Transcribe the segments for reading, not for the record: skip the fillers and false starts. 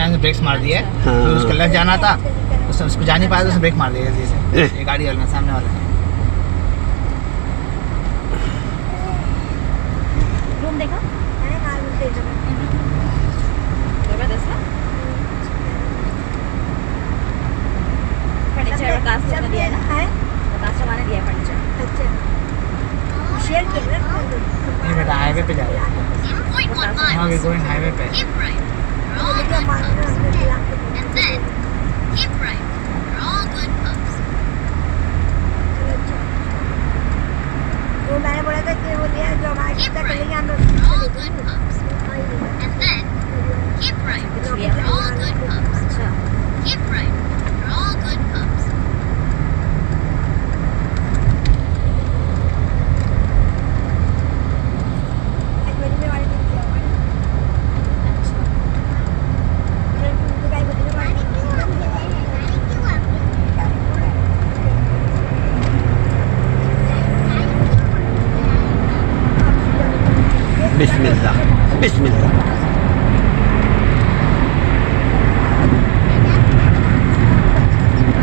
अचानक से ब्रेक्स मार दिए। हाँ। तो उसको लेफ्ट जाना था, उसको जा नहीं पाया तो उसने ब्रेक मार दिया जल्दी से, ये गाड़ी वाले ने, सामने वाले ने। रूम देखा फर्नीचर बतास ने दिया है ना, बतास ने दिया फर्नीचर। अच्छा शेयर किया ना। नहीं बेटा, हाईवे पे जा रहे हैं। हाँ, वी गोइंग हाईवे पे। वो मैंने बोला था कि वो लिया जो हमारे तक लेंगे हम लोग। अच्छा बिस्मिल्लाह बिस्मिल्लाह।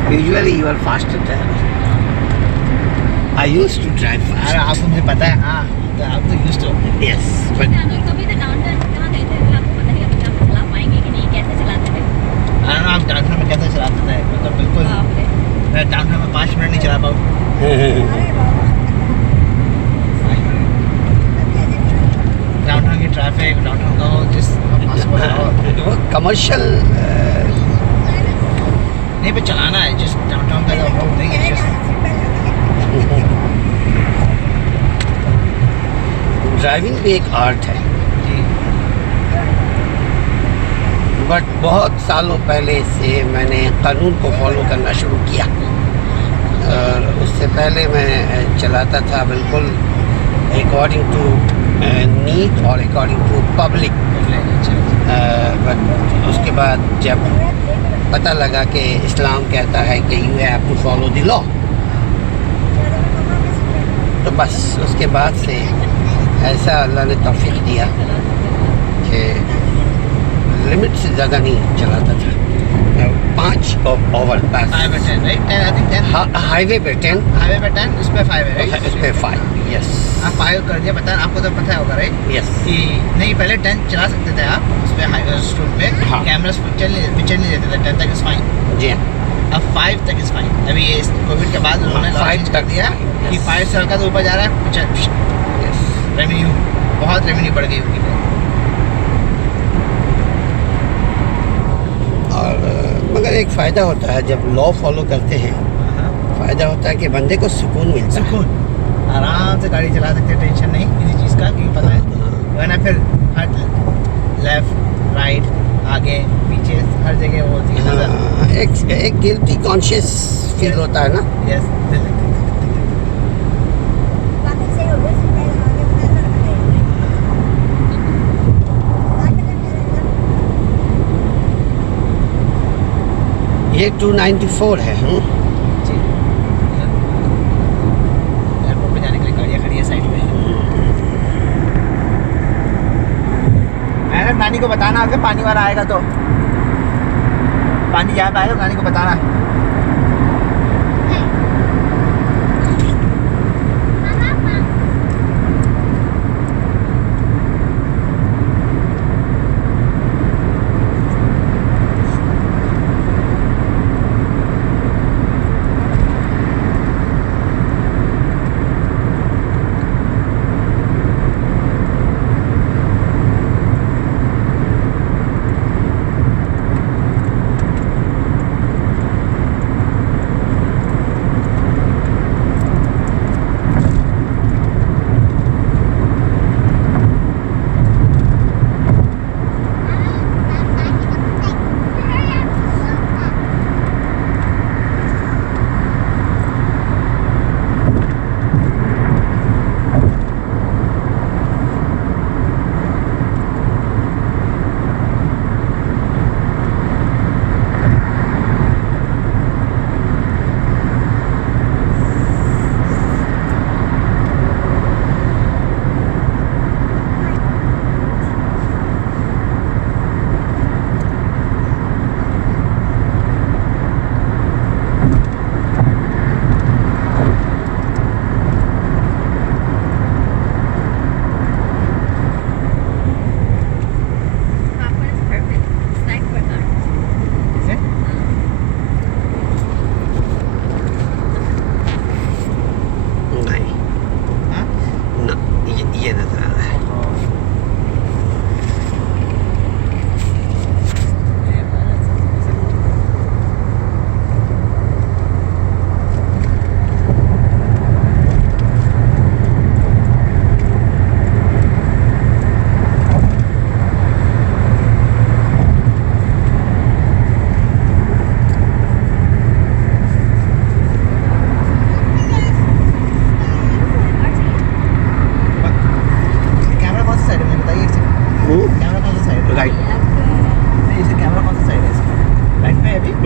Usually you are faster driver. I used to drive अरे fast. आपको मुझे पता है। हाँ, तो आप तो यूज्ड हो। Yes, but कभी तो डाउनटाउन कहाँ गए थे, आपको पता नहीं अभी आप चला पाएंगे कि नहीं, कैसे चलाते थे? हाँ ना, आप डाउनटाउन में कैसे चलाते थे? मतलब बिल्कुल बाप रे। मैं डाउनटाउन में 5 मिनट नहीं चला पाऊँ। डाउनटाउन की ट्रैफिक, डाउनटाउन का हो जिस वो कमर्शियल नहीं पे चलाना है, जिस डाउनटाउन का जो होल थिंग है जस्ट ड्राइविंग भी एक आर्ट है। जी। बट बहुत सालों पहले से मैंने कानून को फॉलो करना शुरू किया, और उससे पहले मैं चलाता था बिल्कुल अकॉर्डिंग टू नीड और अकॉर्डिंग टू पब्लिक। बट उसके बाद जब पता लगा कि इस्लाम कहता है कि you have to follow the law, तो बस उसके बाद से ऐसा अल्लाह ने तौफीक दिया कि लिमिट से ज़्यादा नहीं चलाता था। 5 over pass highway 10 right, 10 I think 10 highway पे 10, हाईवे पे 10, इस पे 5 है राइट, इस पे 5। यस आप 5 कर दिया। पता है आपको, तो पता होगा राइट यस। कि नहीं, पहले 10 चला सकते थे आप उस पे हाईवे रोड पे। हाँ। कैमरास पिक्चर नहीं देते थे। 10 तक इज फाइन, जी हाँ। अब 5 तक इज फाइन। अभी ये कोविड के बाद उन्होंने लॉ 5 चेंज कर तक दिया fine, कि yes. 5 से हल्का तो ऊपर जा रहा है, यस। रेवेन्यू बहुत रेवेन्यू बढ़ गई उनकी। और मगर एक फ़ायदा होता है जब लॉ फॉलो करते हैं, फ़ायदा होता है कि बंदे को सुकून मिलता है। सुकून, आराम से गाड़ी चला सकते हैं, टेंशन नहीं किसी चीज़ का, क्योंकि पता है वरना फिर हर लेफ्ट राइट आगे पीछे हर जगह वो होती है नजर। हाँ, एक गिल्टी कॉन्शियस फील होता है ना। यस, ये 294 है। जी। एयरपोर्ट पे जाने के लिए गाड़ियाँ खड़ी है साइड में। मैडम नानी को बताना अगर पानी वाला आएगा तो, पानी यहाँ पे आएगा नानी को बताना।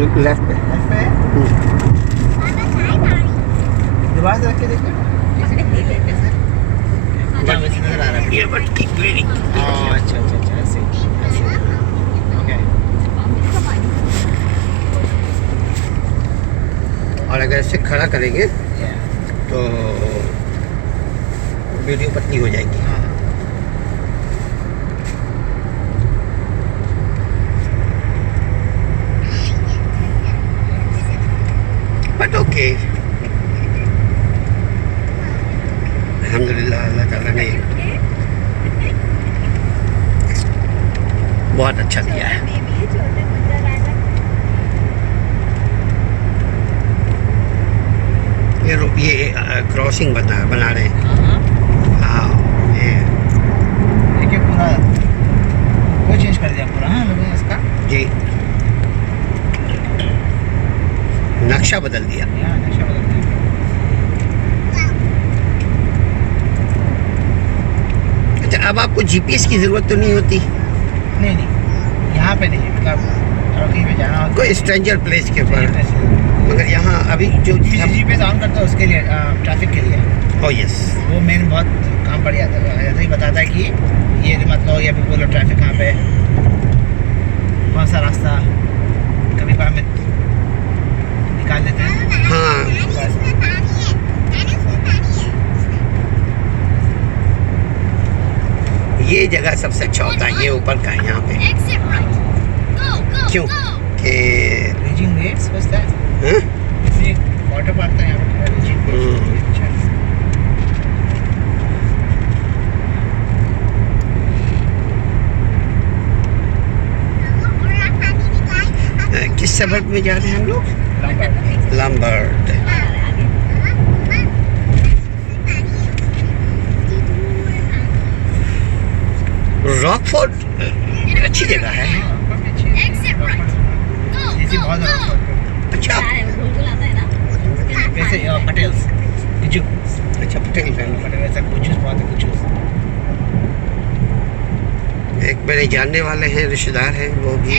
लेफ्ट पे। लेफ्ट पे है? दोबारा से रख के देखो। कैसे? अच्छा, वैसे नजर आ रहा है। ये बट की क्लिनिक। अच्छा अच्छा अच्छा, ऐसे ओके। और अगर इसे खड़ा करेंगे तो वीडियो पतली हो जाएगी। बट ओके, अल्हम्दुलिल्लाह अल्लाह ताला ने बहुत अच्छा दिया है। ये क्रॉसिंग बना रहे हैं। हाँ, ये देखिए पूरा वो चेंज कर दिया पूरा। हाँ, लोगों ने इसका जी नक्शा बदल दिया। नक्शा बदल दिया। अच्छा, अब आपको जीपीएस की जरूरत तो नहीं होती? नहीं नहीं, यहाँ पे नहीं, मतलब अगर कहीं पे जाना हो कोई स्ट्रेंजर प्लेस के ऊपर, मगर यहाँ अभी जो जीपीएस ऑन करता है उसके लिए, ट्रैफिक के लिए। ओह यस, वो मेन बहुत काम पड़ जाता है, ऐसा ही बताता है कि ये मत लो, ये भी बोलो ट्रैफिक कहाँ पे, कौन सा रास्ता, कभी कभार में निकाल देते हैं। हाँ ये जगह सबसे अच्छा होता है, ये ऊपर का यहाँ पे। क्यों कि रीजिंग रेट्स बस दैट। हाँ? एक वाटर पार्क था यहाँ पे, रीजिंग किस सबब में जा रहे हैं हम लोग? लैम्बर्ट। रॉकफोर्ड अच्छी जगह है। अच्छा वैसे पटेल्स गुजू, अच्छा पटेल फैमिली। वैसा गुजूस बहुत है, गुजूस। एक मेरे जानने वाले हैं, रिश्तेदार हैं, वो भी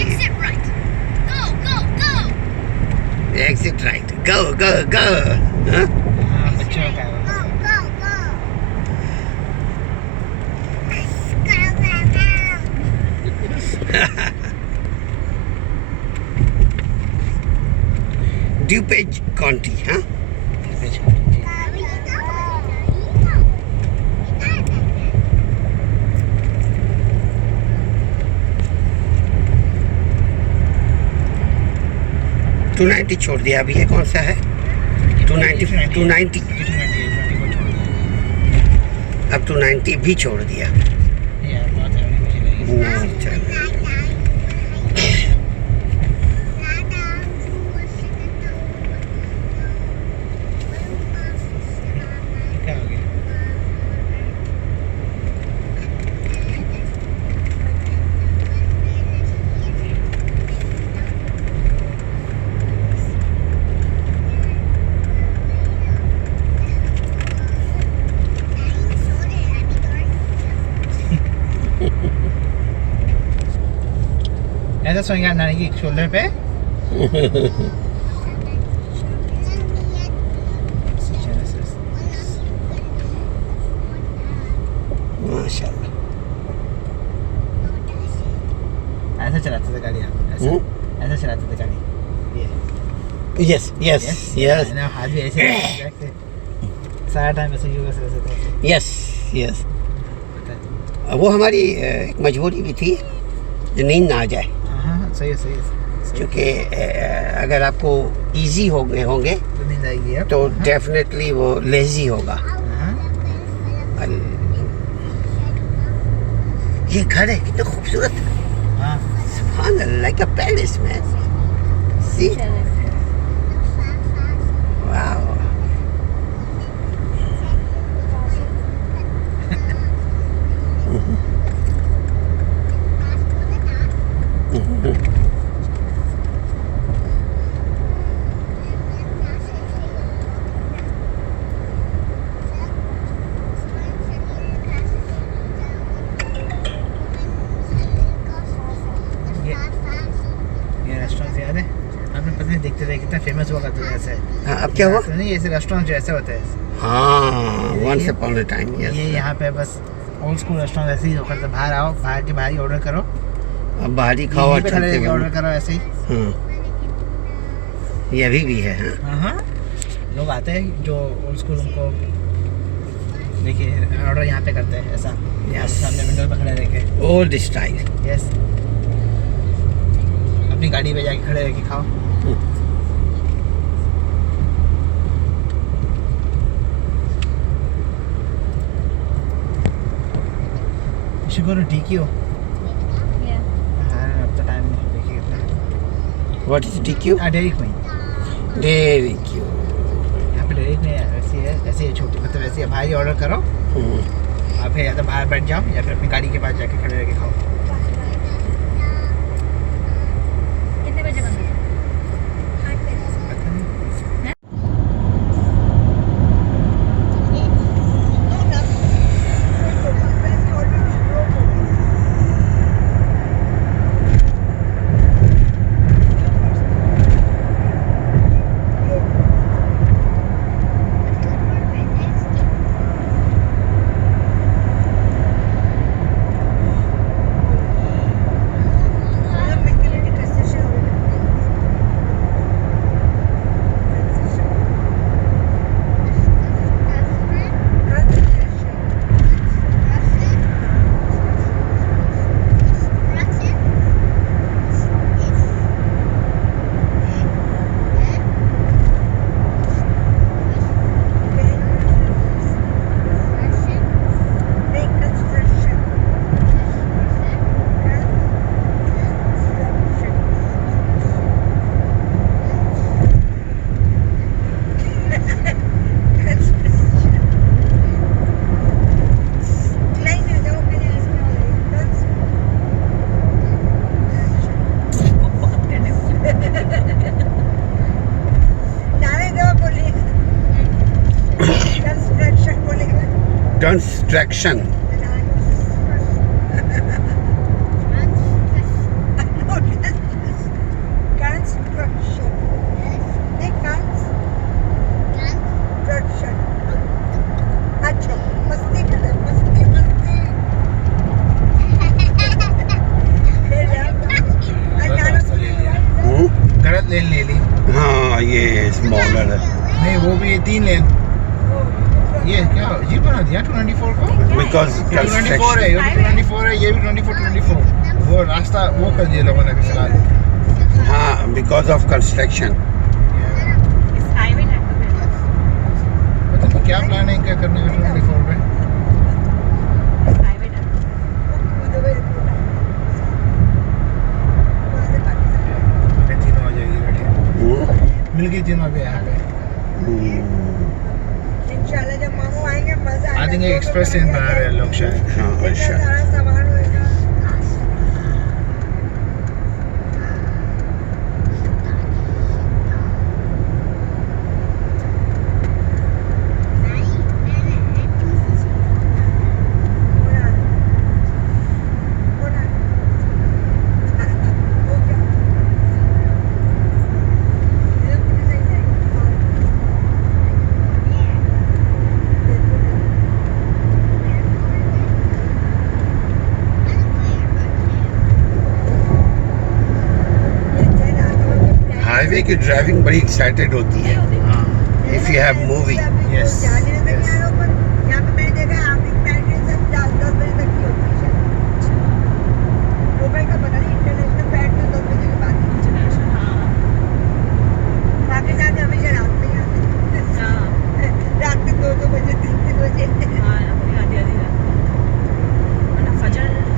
एग्जिट राइट, गो गो गो। हाँ, बच्चों का है वो। ड्यूपेज काउंटी। हाँ, टू 290 छोड़ दिया। अभी ये कौन सा है? 290 अब 290 भी छोड़ दिया। ऐसा सोएंगे नानी की शोल्डर पे। माशाल्लाह, ऐसा चलाते थे गाड़ी आप? ऐसा चलाते थे गाड़ी? यस यस यस हाथ भी ऐसे सारा टाइम ऐसे ही होगा। Yes yes. वो हमारी एक मजबूरी भी थी जो नींद ना आ जाए। सही है, सही है। क्योंकि अगर आपको इजी होंगे तो नींद आएगी अब। तो डेफिनेटली वो लेजी होगा। ये घर है कितना खूबसूरत। सुभान अल्लाह, like a palace man. See wow. ये रेस्टोरेंट याद है? आपने पता नहीं देखते थे कितना फेमस हुआ करते थे ऐसे। हाँ, अब क्या हुआ? तो नहीं ऐसे रेस्टोरेंट जो ऐसे होते हैं। हाँ, once upon a time, yes. ये यहाँ पे बस ओल्ड स्कूल रेस्टोरेंट ऐसे ही होकर बाहर आओ, बाहर के बाहर ही ऑर्डर करो, अब बाहर ही खाओ और चलते हुए। ऑर्डर करो ऐसे ही। ये अभी भी है। हाँ, हाँ, लोग आते हैं जो ओल्ड स्कूल, उनको देखिए ऑर्डर यहाँ पे करते हैं ऐसा, यहाँ पे सामने विंडो पे खड़े रह के। Old style. यस, अपनी गाड़ी पे जाके खड़े रह के खाओ। शुगर टीकी हो। हाँ, अब तो टाइम नहीं, देखिए कितना। What is DQ? Dairy queen. Dairy Q. यहाँ पे डेयरी क्वीन ऐसी है, ऐसी है छोटी, मतलब ऐसी है, बाहर ही ऑर्डर करो और फिर या तो बाहर बैठ जाओ या फिर अपनी गाड़ी के पास जाके खड़े रह के खाओ। कितने बजे बंद होता है? 8 बजे। पता नहीं। Construction. गलत लेन ले ली। हाँ, ये स्मॉलर है। नहीं, वो भी 3 लेन। ये क्या ये बना दिया 294 को? बिकॉज 294 है, ये भी 294 है, ये भी 24। वो रास्ता वो कर दिया लोगों ने फिलहाल। हाँ, बिकॉज ऑफ कंस्ट्रक्शन। इस हाईवे नेटवर्क है। पता नहीं क्या प्लान है क्या करने का 24 पे। इस हाईवे नेटवर्क। तीनों आ जाएगी बैठे, मिल गई तीनों अभी यहाँ पे। इंशाल्लाह जब मामू आएंगे मजा आएगा। आई थिंक एक्सप्रेस ट्रेन बना रहे हैं लोग शायद। हाँ, अच्छा। सारा सामान होएगा। हाईवे की ड्राइविंग बड़ी एक्साइटेड होती है हाँ, if you have movie. Yes, यहाँ पे yes. मैंने देखा आपकी बैटरी सब 10 बजे तक की होती है। मोबाइल का पता नहीं, इंटरनेशनल बैटरी 10 बजे के बाद। बाकी साथ हमेशा रात में आते हैं। रात के 2 बजे 3 बजे।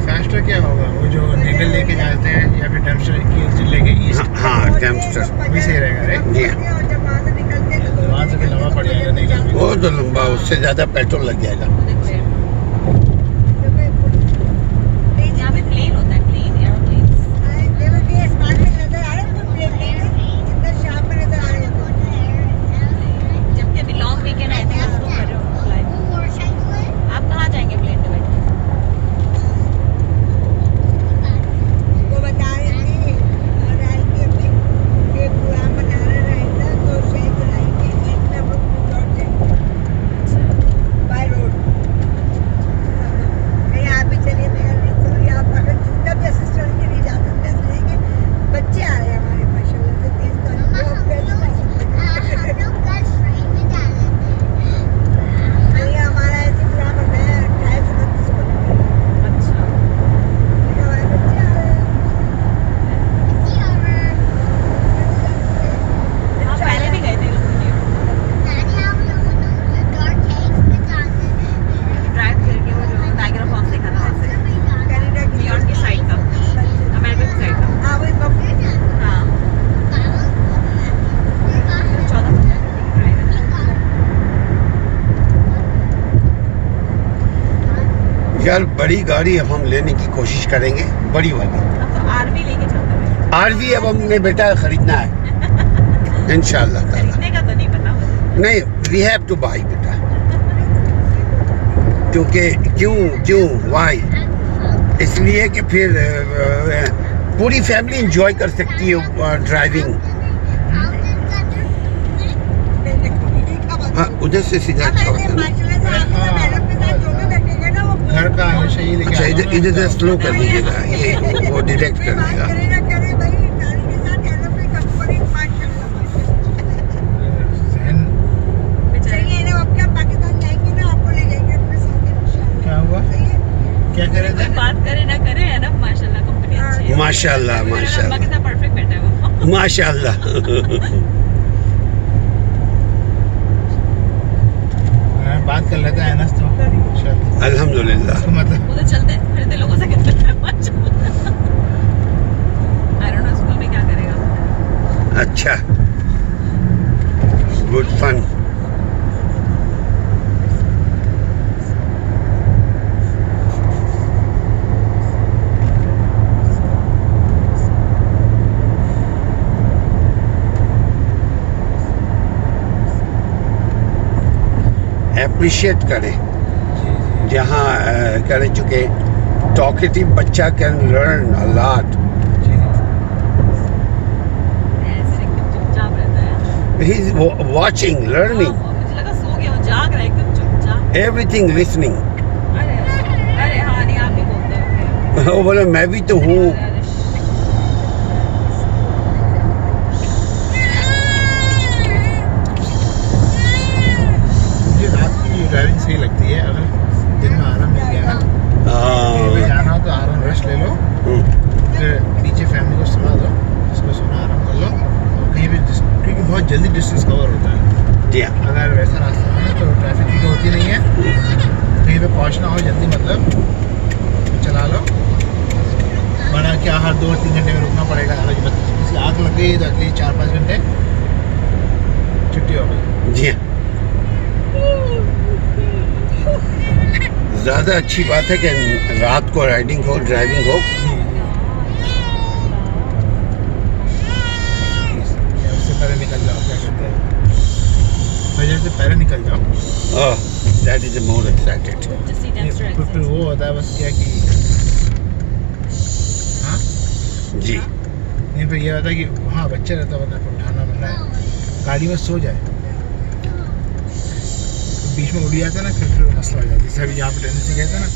फास्टर क्या होगा, वो जो निकल लेके जाते हैं या फिर डम्पस्टर की एग्जिट लेके ईस्ट, हाँ, डैम्पस्टर। वही सही रहेगा राइट। जी हाँ। और जब वहाँ से निकलते हैं तो वहाँ से फिर लंबा पड़ जाएगा निकल। वो तो लंबा, उससे ज्यादा पेट्रोल लग जाएगा। यहाँ पे प्लेन होता है, प्लेन एयरप्लेन्स। देखो कि आसमान में नजर आ रहे हैं वो प्लेन लेके कितना शाम में नजर आ रहे हैं। जबकि अभी लॉन्ग वीकेंड आए थे, उसको कर रहे हो फ्लाइट। आप कहाँ जाएंगे प्लेन में बैठ के? वो बता रही थी और राल की अपनी एक यार बड़ी गाड़ी अब हम लेने की कोशिश करेंगे, बड़ी वाली। अब तो आरवी लेके चलते हैं। आरवी अब हमने बेटा खरीदना है इंशाल्लाह ताला। खरीदने का तो नहीं पता मुझे। नहीं, वी हैव टू बाई बेटा, क्योंकि क्यों वाई, इसलिए कि फिर पूरी फैमिली एंजॉय कर सकती है ड्राइविंग। हाँ, उधर से सीधा अच्छा होता है। घर का हमेशा ये लेके अच्छा, इधर स्लो कर दीजिएगा, ये वो डिटेक्ट कर देगा। क्या हुआ, क्या कर रहे थे? बात करे ना करे है ना, माशाल्लाह कंपनी अच्छी है। माशाल्लाह अम्मा माशाल्लाह के साथ परफेक्ट बैठा है वो। माशाल्लाह। बात कर लेते हैं अनस तो शायद अल्हम्दुलिल्लाह। उसको मतलब वो तो चलते फिरते लोगों से कहते हैं माशाल्लाह। आई डोंट नो स्कूल में क्या करेगा। अच्छा, गुड फन। अप्रिशिएट करें जहाँ कर चुके टॉकेटिव बच्चा कैन लर्न अ लॉट। ऐसे एकदम चुपचाप रहता है। ही इज वाचिंग, लर्निंग, मुझे लगा सो गया, वो जाग रहा है एकदम चुपचाप। Everything listening. अरे अरे हाँ नहीं, आप भी बोलते हो। वो बोले मैं भी तो हूँ। मुझे रात की ड्राइविंग सही लगती है, अगर दिन में आराम मिल गया ना, कहीं पे जाना हो तो आराम रेस्ट ले लो, फिर पीछे फैमिली को सुला दो, उसको सोना आराम कर लो, और कहीं भी क्योंकि बहुत जल्दी डिस्टेंस कवर होता है। जी हाँ। अगर वैसा रास्ता है तो ट्रैफिक की तो होती नहीं है, कहीं पे पहुंचना हो जल्दी मतलब तो चला लो, वरना क्या हर 2-3 घंटे में रुकना पड़ेगा। अगर किसी आग लग गई तो एटलीस्ट 4-5 घंटे छुट्टी हो गई। जी हाँ। ज़्यादा अच्छी बात है कि रात को राइडिंग हो, ड्राइविंग हो। उससे पहले निकल जाओ, क्या कहते हैं, फजर से पहले निकल जाओ। Oh, that is more excited. Just see फिर dumpster फिर exits. वो होता है बस क्या कि हाँ जी। नहीं, फिर ये होता है कि हाँ बच्चे रहता है, वरना उठाना बनना है, गाड़ी में सो जाए, बीच में उड़ जाता है ना, फिर मसला हो जाता है। जैसे अभी यहाँ पे ट्रेन से गए थे ना,